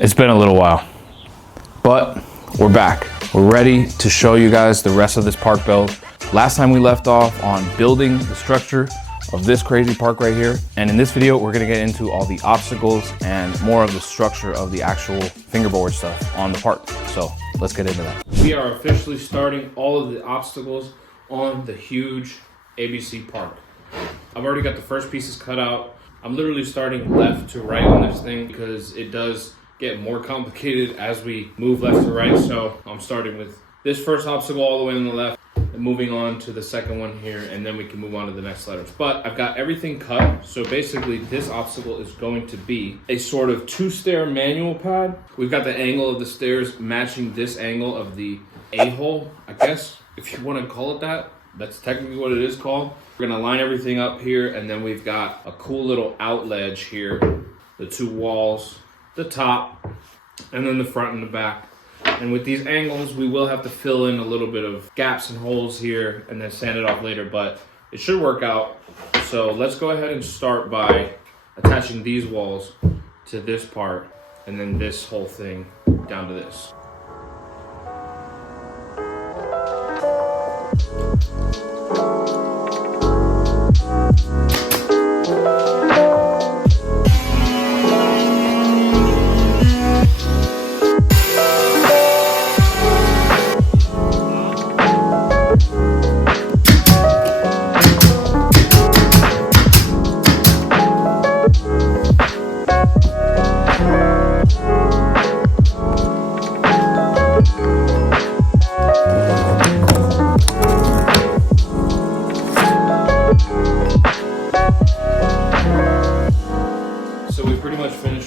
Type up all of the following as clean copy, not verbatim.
It's been a little while, but we're back. We're ready to show you guys the rest of this park build. Last time we left off on building the structure of this crazy park right here. And in this video, we're gonna get into all the obstacles and more of the structure of the actual fingerboard stuff on the park. So let's get into that. We are officially starting all of the obstacles on the huge ABC park. I've already got the first pieces cut out. I'm literally starting left to right on this thing because it does get more complicated as we move left to right. So I'm starting with this first obstacle all the way on the left and moving on to the second one here, and then we can move on to the next letters. But I've got everything cut. So basically this obstacle is going to be a sort of 2-stair manual pad. We've got the angle of the stairs matching this angle of the A-hole, I guess, if you want to call it that. That's technically what it is called. We're gonna line everything up here, and then we've got a cool little out ledge here, the 2 walls, the top, and then the front and the back. And with these angles, we will have to fill in a little bit of gaps and holes here and then sand it off later, but it should work out. So let's go ahead and start by attaching these walls to this part, and then this whole thing down to this.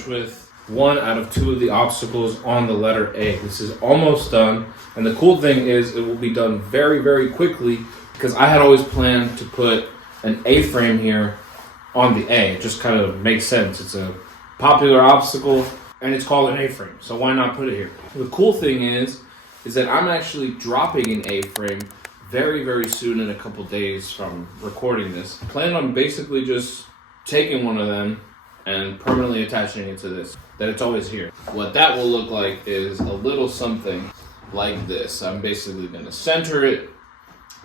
With 1 out of 2 of the obstacles on the letter A. This is almost done, and the cool thing is it will be done very, very quickly because I had always planned to put an A-frame here on the A. It just kind of makes sense. It's a popular obstacle and it's called an A-frame, so why not put it here? The cool thing is that I'm actually dropping an A-frame very, very soon, in a couple days from recording this. I plan on basically just taking one of them and permanently attaching it to this, that it's always here. What that will look like is a little something like this. I'm basically gonna center it,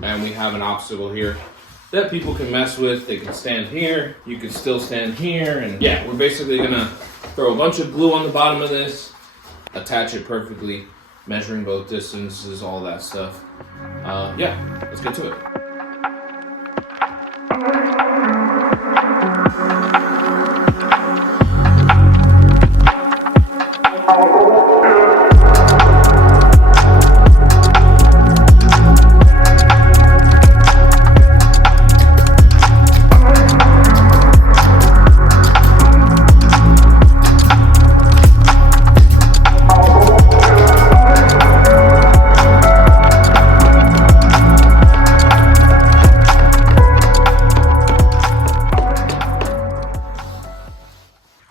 and we have an obstacle here that people can mess with. They can stand here, you can still stand here, and yeah, we're basically gonna throw a bunch of glue on the bottom of this, attach it perfectly, measuring both distances, all that stuff. Yeah, let's get to it.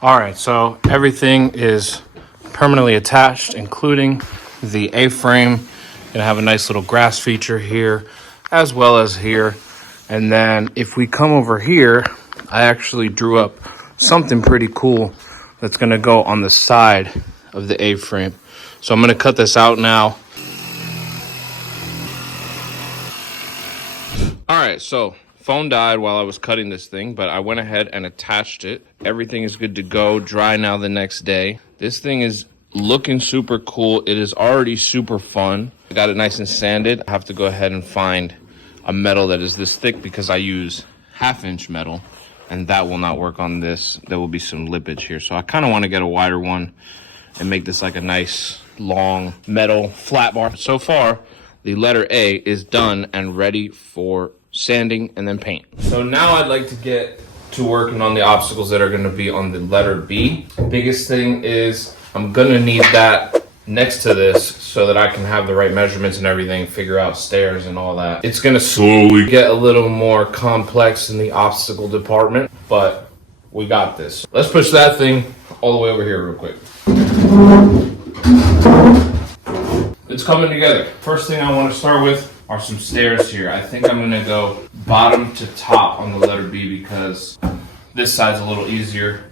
All right, so everything is permanently attached, including the A-frame. Gonna have a nice little grass feature here, as well as here. And then if we come over here, I actually drew up something pretty cool that's gonna go on the side of the A-frame. So I'm gonna cut this out now. All right, so phone died while I was cutting this thing, but I went ahead and attached it. Everything is good to go, dry now the next day. This thing is looking super cool. It is already super fun. I got it nice and sanded. I have to go ahead and find a metal that is this thick because I use 1/2-inch metal, and that will not work on this. There will be some lippage here. So I kind of want to get a wider one and make this like a nice long metal flat bar. So far, the letter A is done and ready for sanding and then paint. So now I'd like to get to working on the obstacles that are going to be on the letter B. Biggest thing is I'm going to need that next to this so that I can have the right measurements and everything, figure out stairs and all that. It's going to slowly get a little more complex in the obstacle department, but we got this. Let's push that thing all the way over here real quick. It's coming together. First thing I want to start with are some stairs here. I think I'm gonna go bottom to top on the letter B because this side's a little easier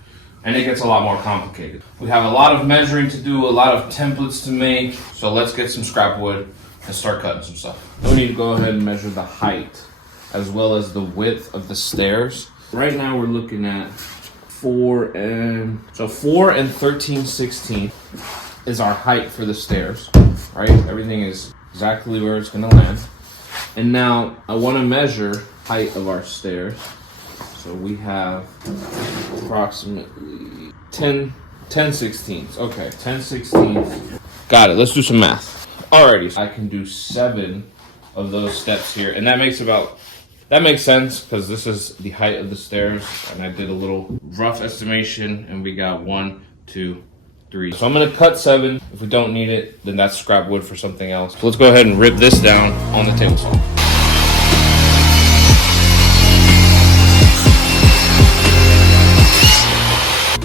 and it gets a lot more complicated. We have a lot of measuring to do, a lot of templates to make, so let's get some scrap wood and start cutting some stuff. We need to go ahead and measure the height as well as the width of the stairs. Right now we're looking at 4 and 13/16 is our height for the stairs, right? Everything is exactly where it's gonna land. And now I wanna measure height of our stairs. So we have approximately 10/16. Okay, 10/16. Got it, let's do some math. Alrighty, so I can do 7 of those steps here. And that makes sense because this is the height of the stairs. And I did a little rough estimation and we got 1, 2, 3. So I'm gonna cut 7. If we don't need it, then that's scrap wood for something else. So let's go ahead and rip this down on the table saw.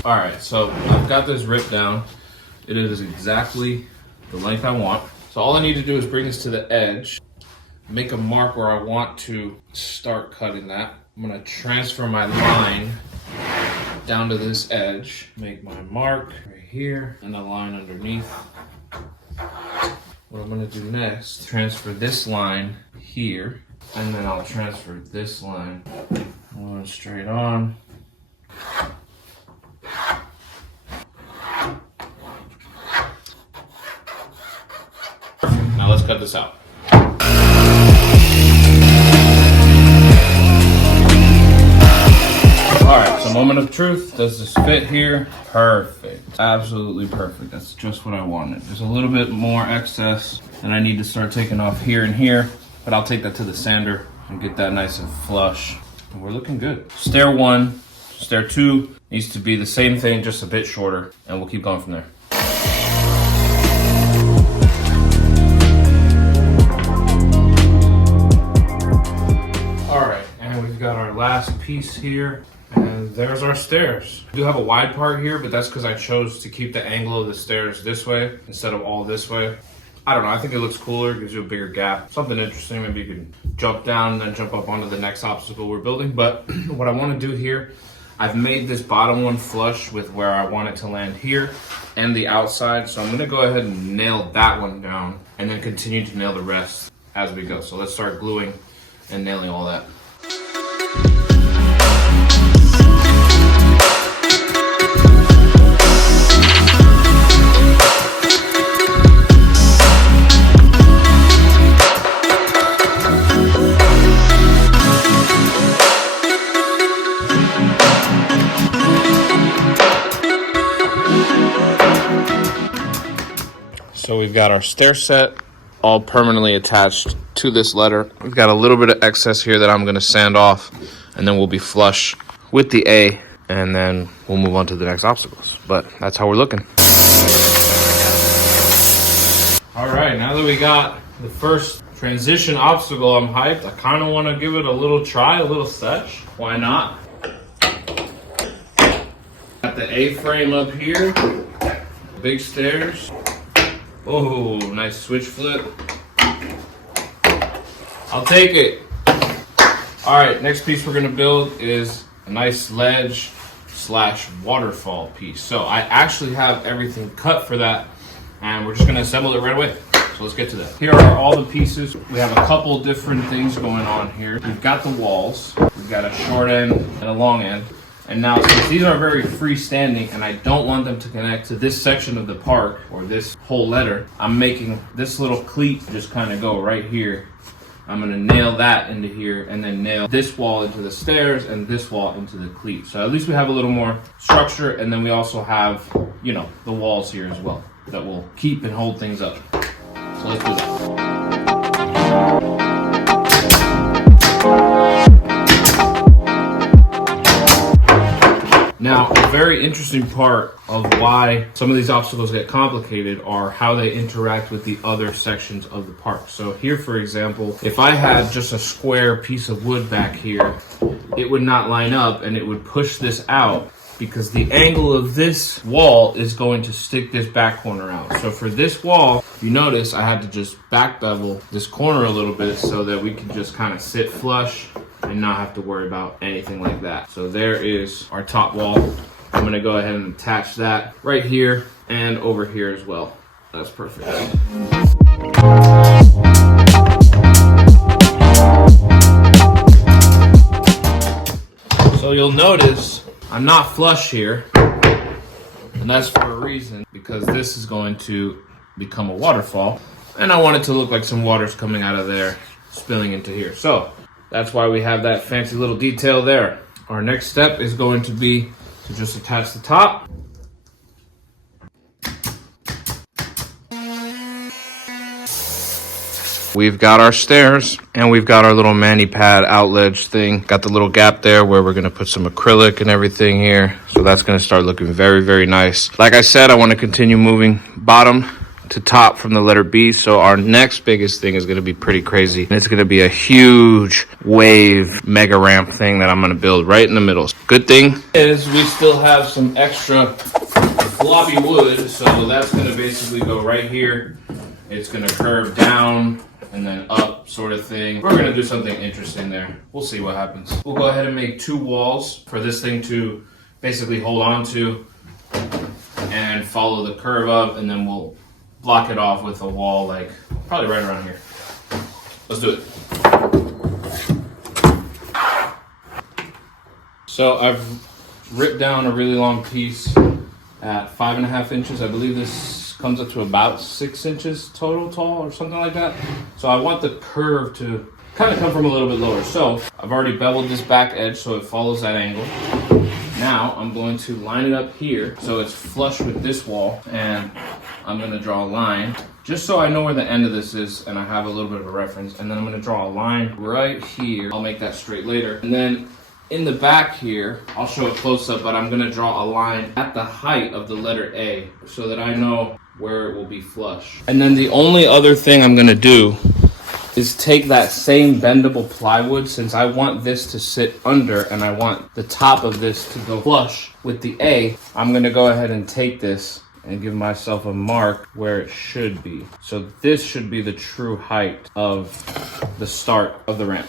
All right, so I've got this ripped down. It is exactly the length I want. So all I need to do is bring this to the edge, make a mark where I want to start cutting that. I'm gonna transfer my line down to this edge, make my mark right here, and a line underneath. What I'm gonna do next, transfer this line here, and then I'll transfer this line going straight on. Now let's cut this out. Alright, so moment of truth. Does this fit here? Perfect. Absolutely perfect. That's just what I wanted. There's a little bit more excess and I need to start taking off here and here, but I'll take that to the sander and get that nice and flush. And we're looking good. Stair 1, stair 2 needs to be the same thing, just a bit shorter, and we'll keep going from there. Got our last piece here, and there's our stairs. We do have a wide part here, but that's because I chose to keep the angle of the stairs this way instead of all this way. I don't know, I think it looks cooler, gives you a bigger gap. Something interesting, maybe you can jump down and then jump up onto the next obstacle we're building. But what I want to do here, I've made this bottom one flush with where I want it to land here and the outside. So I'm going to go ahead and nail that one down and then continue to nail the rest as we go. So let's start gluing and nailing all that. So we've got our stair set all permanently attached to this letter. We've got a little bit of excess here that I'm going to sand off, and then we'll be flush with the A, and then we'll move on to the next obstacles. But that's how we're looking. All right, now that we got the first transition obstacle, I'm hyped. I kind of want to give it a little try, a little sesh. Why not? Got the A-frame up here, big stairs. Oh, nice switch flip. I'll take it. All right, next piece we're gonna build is a nice ledge / waterfall piece. So I actually have everything cut for that, and we're just gonna assemble it right away. So let's get to that. Here are all the pieces. We have a couple different things going on here. We've got the walls. We've got a short end and a long end. And now, since these are very freestanding and I don't want them to connect to this section of the park or this whole letter, I'm making this little cleat just kind of go right here. I'm gonna nail that into here and then nail this wall into the stairs and this wall into the cleat. So at least we have a little more structure, and then we also have, you know, the walls here as well that will keep and hold things up. So let's do that. Now, a very interesting part of why some of these obstacles get complicated are how they interact with the other sections of the park. So here, for example, if I had just a square piece of wood back here, it would not line up and it would push this out because the angle of this wall is going to stick this back corner out. So for this wall, you notice I had to just back bevel this corner a little bit so that we can just kind of sit flush and not have to worry about anything like that. So there is our top wall. I'm gonna go ahead and attach that right here and over here as well. That's perfect. So you'll notice I'm not flush here, and that's for a reason, because this is going to become a waterfall, and I want it to look like some water's coming out of there, spilling into here. So that's why we have that fancy little detail there. Our next step is going to be to just attach the top. We've got our stairs and we've got our little mani pad outledge thing. Got the little gap there where we're gonna put some acrylic and everything here. So that's gonna start looking very, very nice. Like I said, I wanna continue moving bottom to top from the letter B. So our next biggest thing is gonna be pretty crazy. And it's gonna be a huge wave mega ramp thing that I'm gonna build right in the middle. Good thing is we still have some extra floppy wood. So that's gonna basically go right here. It's gonna curve down and then up, sort of thing. We're gonna do something interesting there. We'll see what happens. We'll go ahead and make 2 walls for this thing to basically hold on to and follow the curve up, and then we'll block it off with a wall like probably right around here. Let's do it. So I've ripped down a really long piece at 5.5 inches. I believe this comes up to about 6 inches total tall or something like that. So I want the curve to kind of come from a little bit lower. So I've already beveled this back edge so it follows that angle. Now I'm going to line it up here so it's flush with this wall, and I'm going to draw a line just so I know where the end of this is and I have a little bit of a reference. And then I'm going to draw a line right here. I'll make that straight later. And then in the back here, I'll show a close-up, but I'm going to draw a line at the height of the letter A so that I know where it will be flush. And then the only other thing I'm gonna do is take that same bendable plywood, since I want this to sit under and I want the top of this to go flush with the A. I'm gonna go ahead and take this and give myself a mark where it should be. So this should be the true height of the start of the ramp.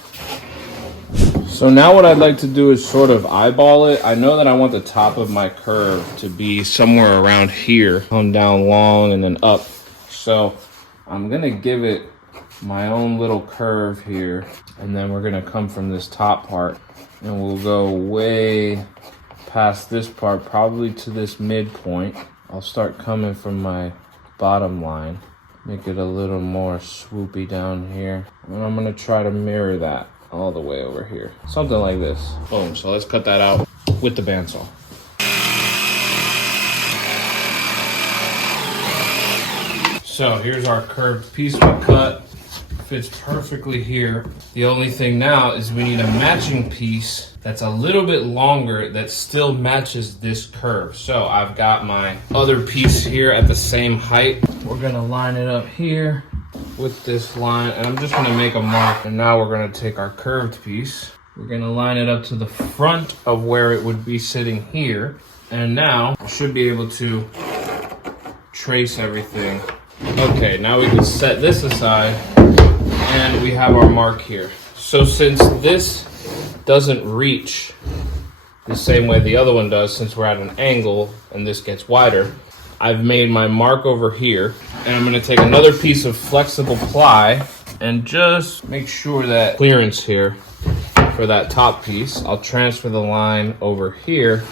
So now what I'd like to do is sort of eyeball it. I know that I want the top of my curve to be somewhere around here, come down long and then up. So I'm gonna give it my own little curve here, and then we're gonna come from this top part and we'll go way past this part, probably to this midpoint. I'll start coming from my bottom line, make it a little more swoopy down here. And I'm gonna try to mirror that all the way over here. Something like this. Boom. So let's cut that out with the bandsaw. So here's our curved piece we cut. Fits perfectly here. The only thing now is we need a matching piece that's a little bit longer that still matches this curve. So I've got my other piece here at the same height. We're gonna line it up here with this line, and I'm just gonna make a mark. And now we're gonna take our curved piece, we're gonna line it up to the front of where it would be sitting here, and now I should be able to trace everything. Okay, now we can set this aside and we have our mark here. So since this doesn't reach the same way the other one does, since we're at an angle and this gets wider, I've made my mark over here, and I'm gonna take another piece of flexible ply and just make sure that clearance here for that top piece. I'll transfer the line over here,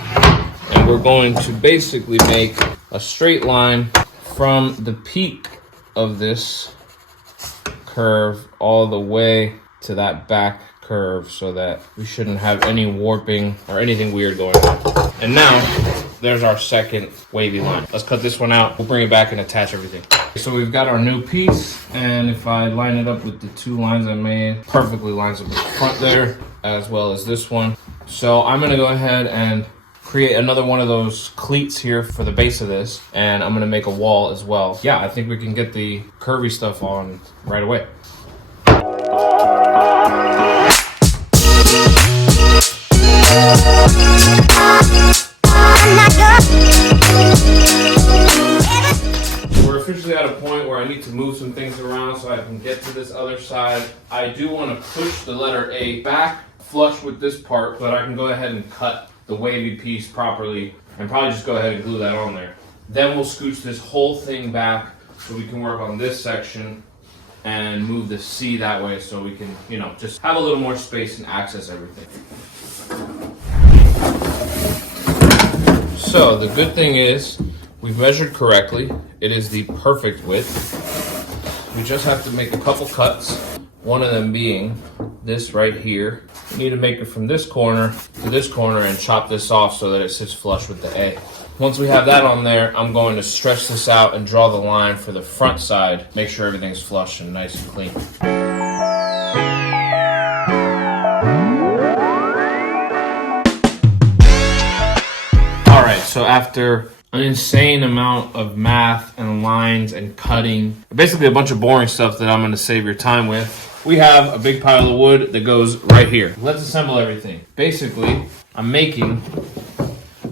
and we're going to basically make a straight line from the peak of this curve all the way to that back curve, so that we shouldn't have any warping or anything weird going on. And now there's our second wavy line. Let's cut this one out. We'll bring it back and attach everything. So we've got our new piece, and if I line it up with the 2 lines I made, perfectly lines up with the front there, as well as this one. So I'm gonna go ahead and create another one of those cleats here for the base of this, and I'm gonna make a wall as well. Yeah, I think we can get the curvy stuff on right away. We're officially at a point where I need to move some things around so I can get to this other side. I do want to push the letter A back flush with this part, but I can go ahead and cut the wavy piece properly and probably just go ahead and glue that on there. Then we'll scooch this whole thing back so we can work on this section and move the C that way so we can, you know, just have a little more space and access everything. So the good thing is we've measured correctly. It is the perfect width. We just have to make a couple cuts, one of them being this right here. We need to make it from this corner to this corner and chop this off so that it sits flush with the A. Once we have that on there, I'm going to stretch this out and draw the line for the front side. Make sure everything's flush and nice and clean. All right, so after an insane amount of math and lines and cutting, basically a bunch of boring stuff that I'm gonna save your time with, we have a big pile of wood that goes right here. Let's assemble everything. Basically, I'm making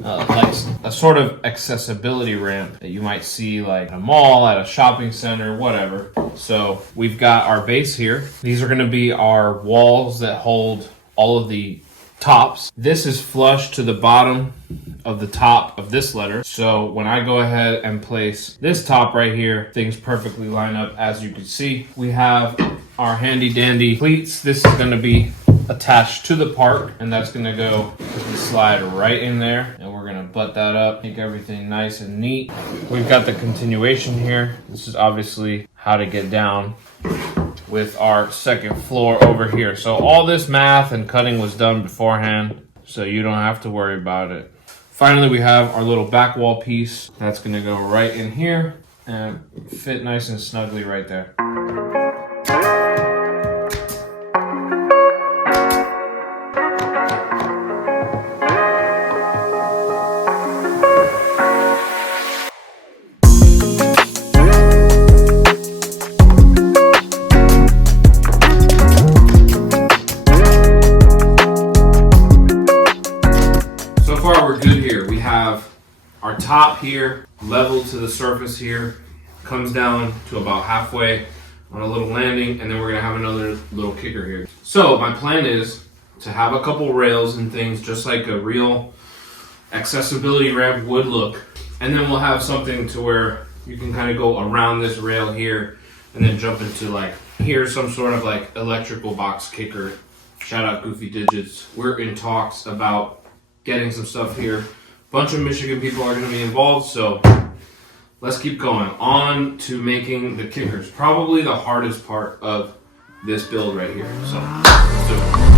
like a sort of accessibility ramp that you might see like at a mall, at a shopping center, whatever. So we've got our base here. These are gonna be our walls that hold all of the tops. This is flush to the bottom of the top of this letter. So when I go ahead and place this top right here, things perfectly line up as you can see. We have our handy dandy cleats. This is gonna be attached to the park and that's gonna go slide right in there and we're gonna butt that up, make everything nice and neat. We've got the continuation here. This is obviously how to get down with our second floor over here. So all this math and cutting was done beforehand, so you don't have to worry about it. Finally, we have our little back wall piece. That's gonna go right in here and fit nice and snugly right there. Our top here, level to the surface here, comes down to about halfway on a little landing, and then we're gonna have another little kicker here. So my plan is to have a couple rails and things just like a real accessibility ramp would look, and then we'll have something to where you can kind of go around this rail here and then jump into like, here's some sort of like electrical box kicker. Shout out Goofy Digits. We're in talks about getting some stuff here. Bunch of Michigan people are going to be involved, so let's keep going. On to making the kickers. Probably the hardest part of this build right here. So let's do it.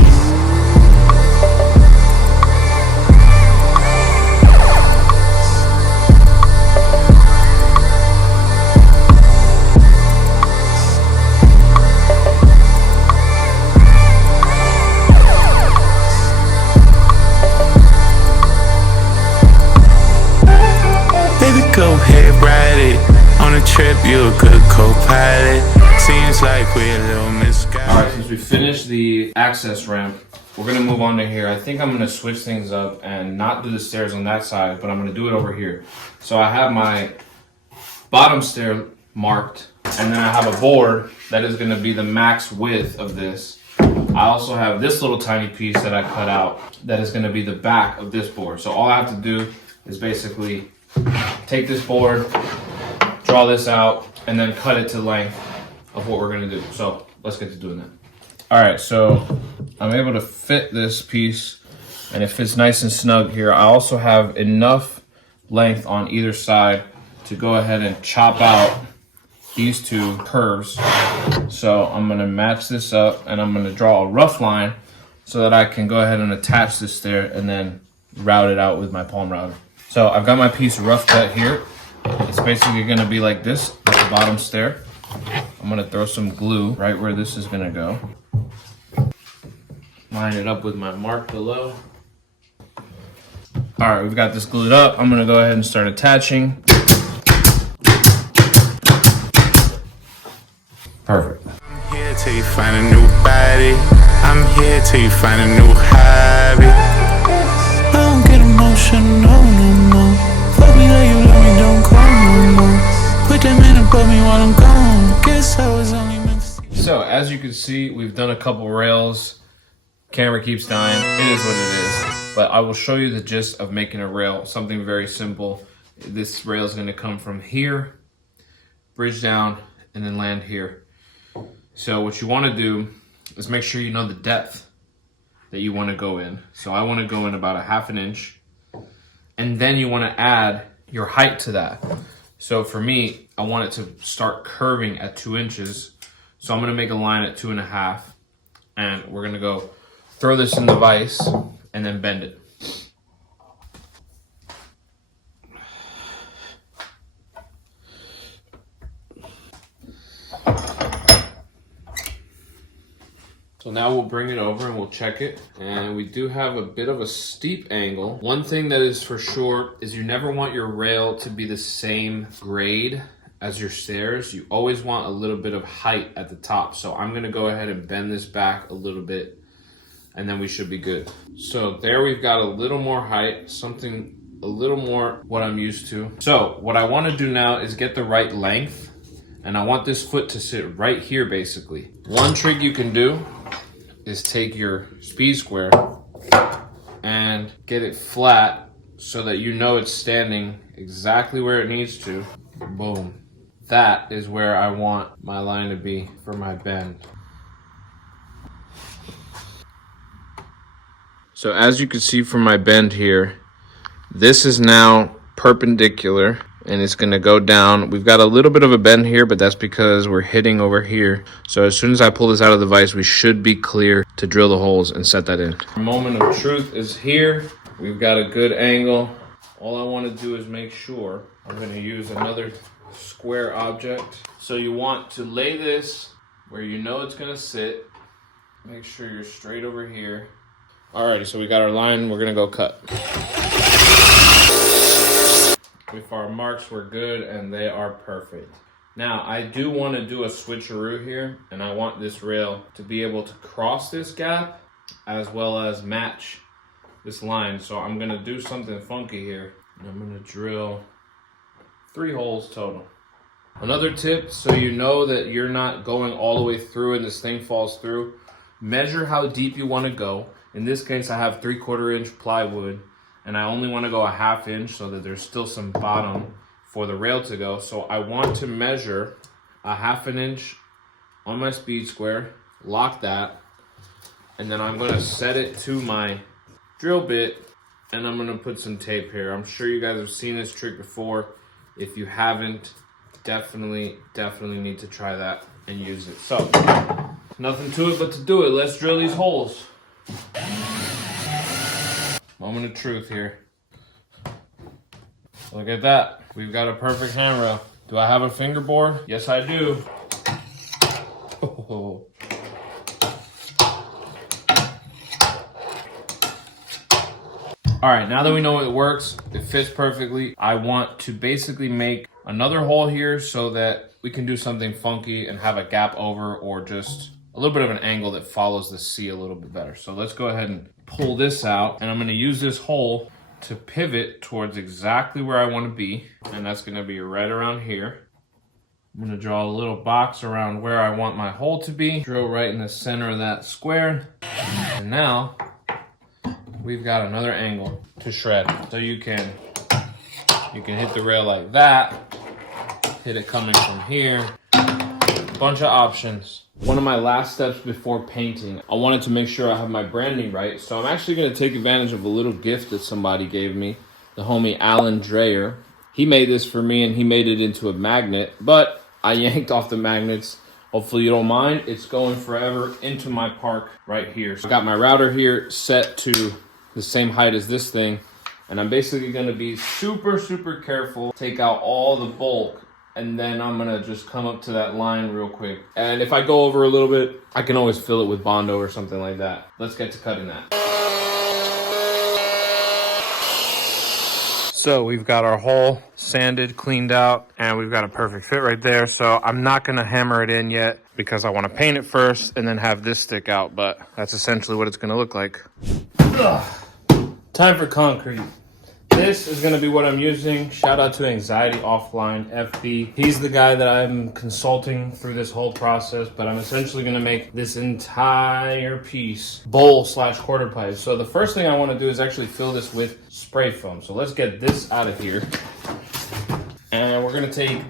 Go ahead, ride it. On a trip, you a good co-pilot. Seems like we're a little misguided. Alright, since we finished the access ramp, we're gonna move on to here. I think I'm gonna switch things up and not do the stairs on that side, but I'm gonna do it over here. So I have my bottom stair marked, and then I have a board that is gonna be the max width of this. I also have this little tiny piece that I cut out that is gonna be the back of this board. So all I have to do is basically take this board, draw this out, and then cut it to length of what we're gonna do. So let's get to doing that. All right, so I'm able to fit this piece and it fits nice and snug here. I also have enough length on either side to go ahead and chop out these two curves. So I'm gonna match this up and I'm gonna draw a rough line so that I can go ahead and attach this there and then route it out with my palm router. So I've got my piece rough cut here. It's basically gonna be like this at the bottom stair. I'm gonna throw some glue right where this is gonna go. Line it up with my mark below. All right, we've got this glued up. I'm gonna go ahead and start attaching. Perfect. I'm here till you find a new body. I'm here till you find a new hobby. I don't get emotional no more. Fuck me like you love me, don't call no more. Put them in above me while I'm gone. Guess I was only meant to see. So as you can see, we've done a couple rails. Camera keeps dying. It is what it is. But I will show you the gist of making a rail, something very simple. This rail is gonna come from here, bridge down, and then land here. So what you wanna do is make sure you know the depth that you wanna go in. So I wanna go in about 1/2 inch, and then you wanna add your height to that. So for me, I want it to start curving at 2 inches. So I'm gonna make a line at 2.5, and we're gonna go throw this in the vise and then bend it. So now we'll bring it over and we'll check it. And we do have a bit of a steep angle. One thing that is for sure is you never want your rail to be the same grade as your stairs. You always want a little bit of height at the top. So I'm gonna go ahead and bend this back a little bit, and then we should be good. So there we've got a little more height, something a little more what I'm used to. So what I wanna do now is get the right length, and I want this foot to sit right here basically. One trick you can do is take your speed square and get it flat so that you know it's standing exactly where it needs to. Boom. That is where I want my line to be for my bend. So as you can see from my bend here, this is now perpendicular and it's gonna go down. We've got a little bit of a bend here, but that's because we're hitting over here. So as soon as I pull this out of the vise, we should be clear to drill the holes and set that in. Our moment of truth is here. We've got a good angle. All I wanna do is make sure. I'm gonna use another square object. So you want to lay this where you know it's gonna sit. Make sure you're straight over here. Alrighty, so we got our line, we're gonna go cut. If our marks were good, and they are perfect. Now, I do want to do a switcheroo here, and I want this rail to be able to cross this gap as well as match this line. So I'm gonna do something funky here. And I'm gonna drill 3 holes total. Another tip, so you know that you're not going all the way through and this thing falls through, measure how deep you want to go. In this case, I have 3/4 inch plywood, and I only want to go 1/2 inch so that there's still some bottom for the rail to go. So I want to measure 1/2 inch on my speed square, lock that, and then I'm going to set it to my drill bit, and I'm going to put some tape here. I'm sure you guys have seen this trick before. If you haven't, definitely need to try that and use it. So, nothing to it but to do it. Let's drill these holes. Moment of truth here. Look at that. We've got a perfect handrail. Do I have a fingerboard? Yes, I do. Oh. All right, now that we know it works, it fits perfectly, I want to basically make another hole here so that we can do something funky and have a gap over, or just a little bit of an angle that follows the sea a little bit better. So let's go ahead and pull this out, and I'm gonna use this hole to pivot towards exactly where I wanna be, and that's gonna be right around here. I'm gonna draw a little box around where I want my hole to be, drill right in the center of that square, and now we've got another angle to shred. So you can hit the rail like that, hit it coming from here, a bunch of options. One of my last steps before painting, I wanted to make sure I have my branding right. So I'm actually gonna take advantage of a little gift that somebody gave me, the homie Alan Dreyer. He made this for me and he made it into a magnet, but I yanked off the magnets. Hopefully you don't mind. It's going forever into my park right here. So I got my router here set to the same height as this thing, and I'm basically gonna be super careful, take out all the bulk, and then I'm gonna just come up to that line real quick. And if I go over a little bit, I can always fill it with Bondo or something like that. Let's get to cutting that. So we've got our hole sanded, cleaned out, and we've got a perfect fit right there. So I'm not gonna hammer it in yet because I wanna paint it first and then have this stick out, but that's essentially what it's gonna look like. Ugh. Time for concrete. this is gonna be what I'm using. Shout out to Anxietyofflinefor. He's the guy that I'm consulting through this whole process, but I'm essentially gonna make this entire piece bowl / quarter pipe. So the first thing I wanna do is actually fill this with spray foam. So let's get this out of here. And we're gonna take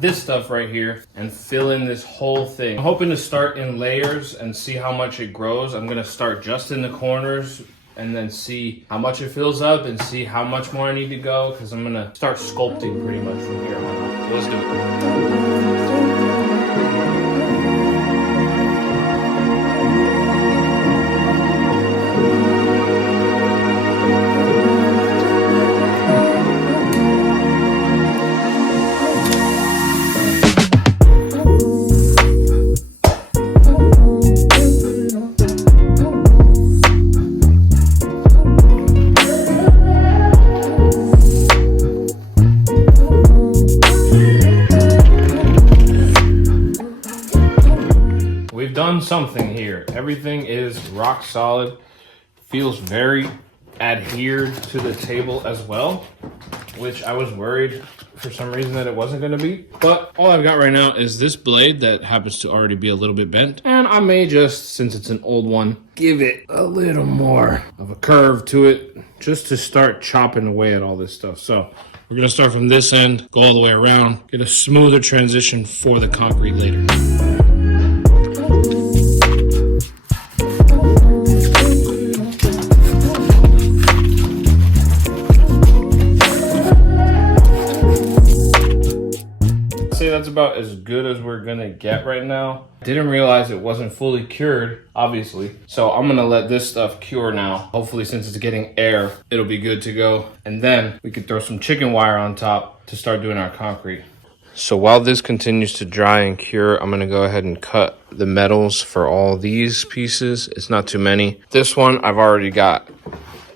this stuff right here and fill in this whole thing. I'm hoping to start in layers and see how much it grows. I'm gonna start just in the corners and then see how much it fills up and see how much more I need to go, because I'm gonna start sculpting pretty much from here on out. So let's do it. We've done something here. Everything is rock solid. Feels very adhered to the table as well, which I was worried for some reason that it wasn't gonna be. But all I've got right now is this blade that happens to already be a little bit bent. And I may just, since it's an old one, give it a little more of a curve to it just to start chopping away at all this stuff. So we're gonna start from this end, go all the way around, get a smoother transition for the concrete later. That's about as good as we're gonna get right now. Didn't realize it wasn't fully cured, obviously. So I'm gonna let this stuff cure now. Hopefully, since it's getting air, it'll be good to go. And then we could throw some chicken wire on top to start doing our concrete. So while this continues to dry and cure, I'm gonna go ahead and cut the metals for all these pieces. It's not too many. This one I've already got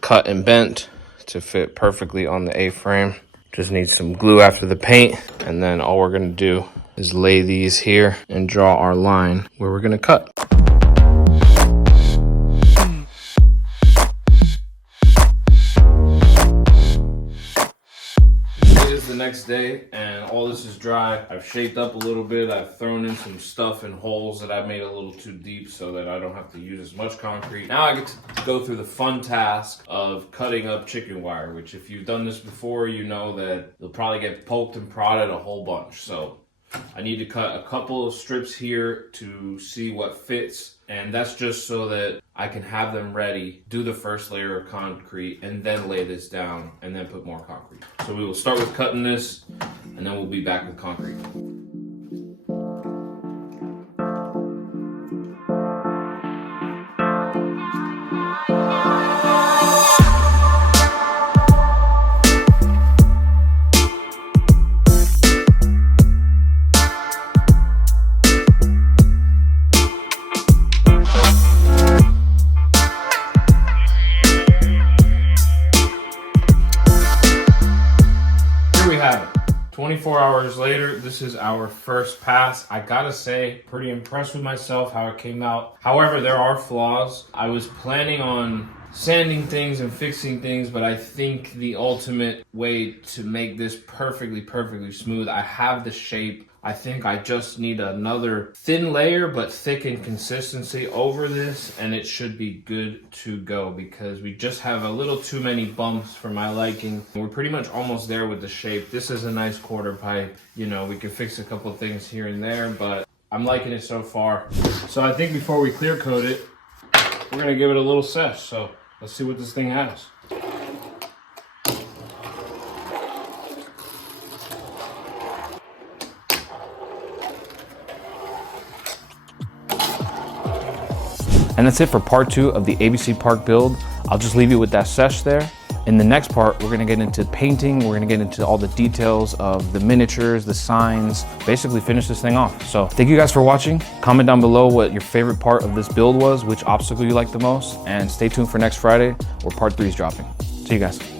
cut and bent to fit perfectly on the A-frame. Just need some glue after the paint, and then all we're gonna do is lay these here and draw our line where we're gonna cut. It is the next day and all this is dry. I've shaped up a little bit. I've thrown in some stuff in holes that I made a little too deep so that I don't have to use as much concrete. Now I get to go through the fun task of cutting up chicken wire, which if you've done this before, you know that you'll probably get poked and prodded a whole bunch. So I need to cut a couple of strips here to see what fits. And that's just so that I can have them ready, do the first layer of concrete, and then lay this down, and then put more concrete. So we will start with cutting this, and then we'll be back with concrete. Here we have it. 24 hours later, this is our first pass. I gotta say, pretty impressed with myself, how it came out. However, there are flaws. I was planning on sanding things and fixing things, but I think the ultimate way to make this perfectly smooth, I have the shape. I think I just need another thin layer, but thick in consistency over this, and it should be good to go because we just have a little too many bumps for my liking. We're pretty much almost there with the shape. This is a nice quarter pipe. You know, we could fix a couple things here and there, but I'm liking it so far. So I think before we clear coat it, we're gonna give it a little sesh. So let's see what this thing has. And that's it for part 2 of the ABC Park build. I'll just leave you with that sesh there. In the next part, we're gonna get into painting. We're gonna get into all the details of the miniatures, the signs, basically finish this thing off. So thank you guys for watching. Comment down below what your favorite part of this build was, which obstacle you liked the most, and stay tuned for next Friday where part 3 is dropping. See you guys.